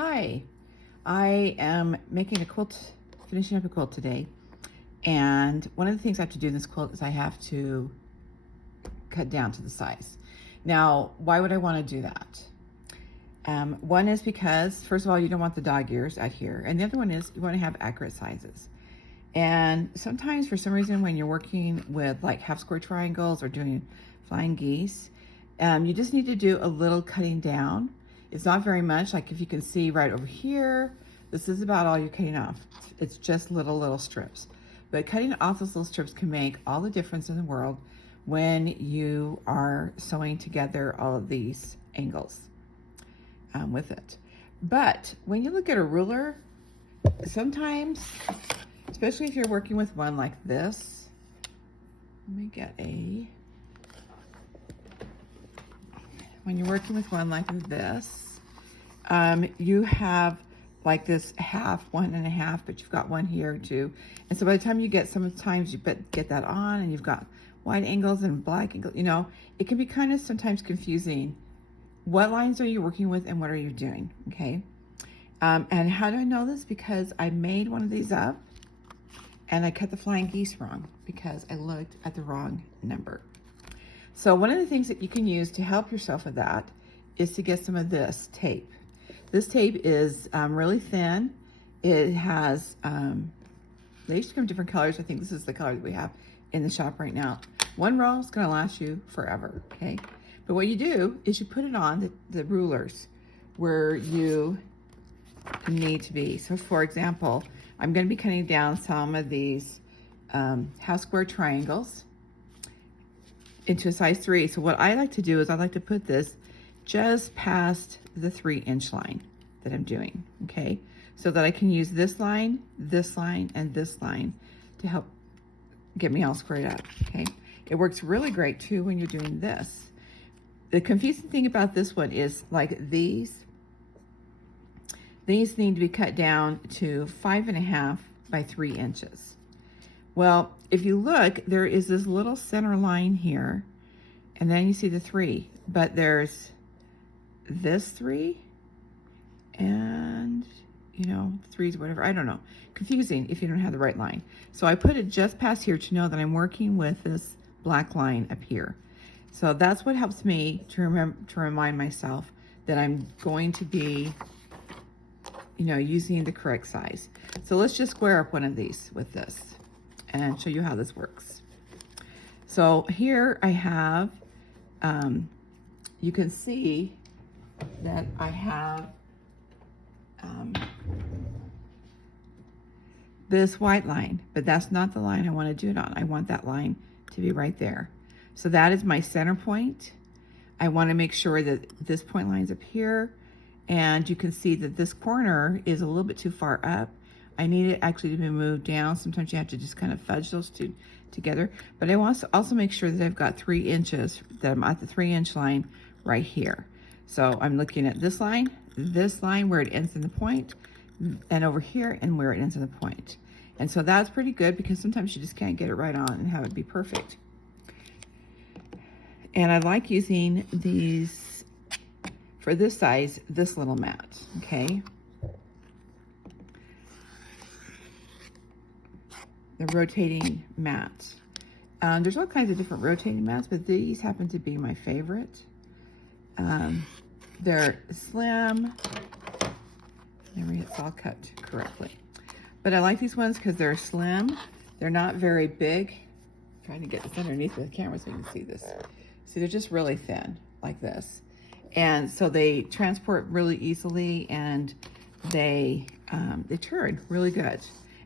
Hi, I am making a quilt, finishing up a quilt today. And one of the things I have to do in this quilt is I have to cut down to the size. Now, why would I want to do that? One is because, first of all, you don't want the dog ears out here. And the other one is you want to have accurate sizes. And sometimes for some reason when you're working with like half square triangles or doing flying geese, you just need to do a little cutting down. It's not very much. Like if you can see right over here, this is about all you're cutting off. It's just little strips. But cutting off those little strips can make all the difference in the world when you are sewing together all of these angles with it. But when you look at a ruler, sometimes, especially if you're working with one like this, let me get when you're working with one like this, you have like this half, 1.5, but you've got one here too. And so by the time you get, sometimes you get that on and you've got wide angles and black angles, you know, it can be kind of sometimes confusing. What lines are you working with and what are you doing, okay? And how do I know this? Because I made one of these up and I cut the flying geese wrong because I looked at the wrong number. So one of the things that you can use to help yourself with that is to get some of this tape. This tape is really thin. It has, they used to come in different colors. I think this is the color that we have in the shop right now. One roll is gonna last you forever, okay? But what you do is you put it on the rulers where you need to be. So for example, I'm gonna be cutting down some of these half square triangles into a size 3. So what I like to do is I like to put this just past the 3-inch line that I'm doing, okay? So that I can use this line, and this line to help get me all squared up, okay? It works really great too when you're doing this. The confusing thing about this one is like these need to be cut down to 5.5 by 3 inches. Well, if you look, there is this little center line here, and then you see the 3, but there's this 3, and you know, 3's whatever, I don't know. Confusing if you don't have the right line. So I put it just past here to know that I'm working with this black line up here. So that's what helps me to remind myself that I'm going to be, you know, using the correct size. So let's just square up one of these with this and show you how this works. So here I have, you can see that I have this white line, but that's not the line I want to do it on. I want that line to be right there. So that is my center point. I want to make sure that this point lines up here, and you can see that this corner is a little bit too far up. I need it actually to be moved down. Sometimes you have to just kind of fudge those two together. But I want to also make sure that I've got 3 inches, that I'm at the 3-inch line right here. So I'm looking at this line where it ends in the point, and over here and where it ends in the point. And so that's pretty good because sometimes you just can't get it right on and have it be perfect. And I like using these, for this size, this little mat, okay? The rotating mat. There's all kinds of different rotating mats, but these happen to be my favorite. They're slim. It's all cut correctly. But I like these ones because they're slim. They're not very big. I'm trying to get this underneath the camera so you can see this. See, they're just really thin, like this. And so they transport really easily, and they turn really good.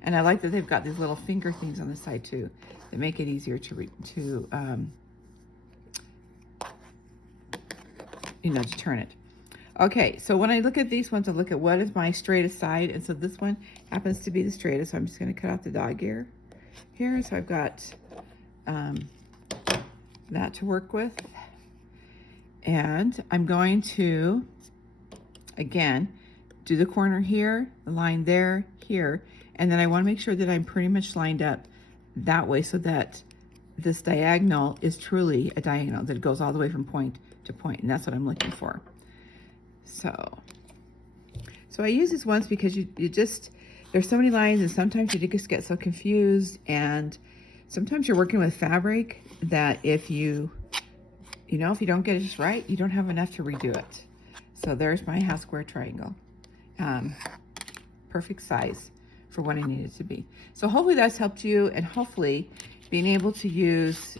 And I like that they've got these little finger things on the side too that make it easier to turn it. Okay, so when I look at these ones, I look at what is my straightest side, and so this one happens to be the straightest, so I'm just gonna cut off the dog ear here. So I've got that to work with. And I'm going to, again, do the corner here, the line there, here, and then I wanna make sure that I'm pretty much lined up that way so that this diagonal is truly a diagonal, that it goes all the way from point to point, and that's what I'm looking for. So I use this once because you just, there's so many lines and sometimes you just get so confused, and sometimes you're working with fabric that if you if you don't get it just right, you don't have enough to redo it. So there's my half square triangle. Perfect size for what I need it to be. So hopefully that's helped you, and hopefully being able to use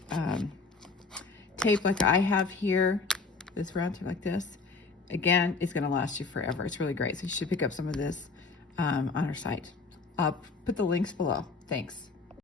tape like I have here, this round tape like this, again, it's gonna last you forever. It's really great. So you should pick up some of this on our site. I'll put the links below. Thanks.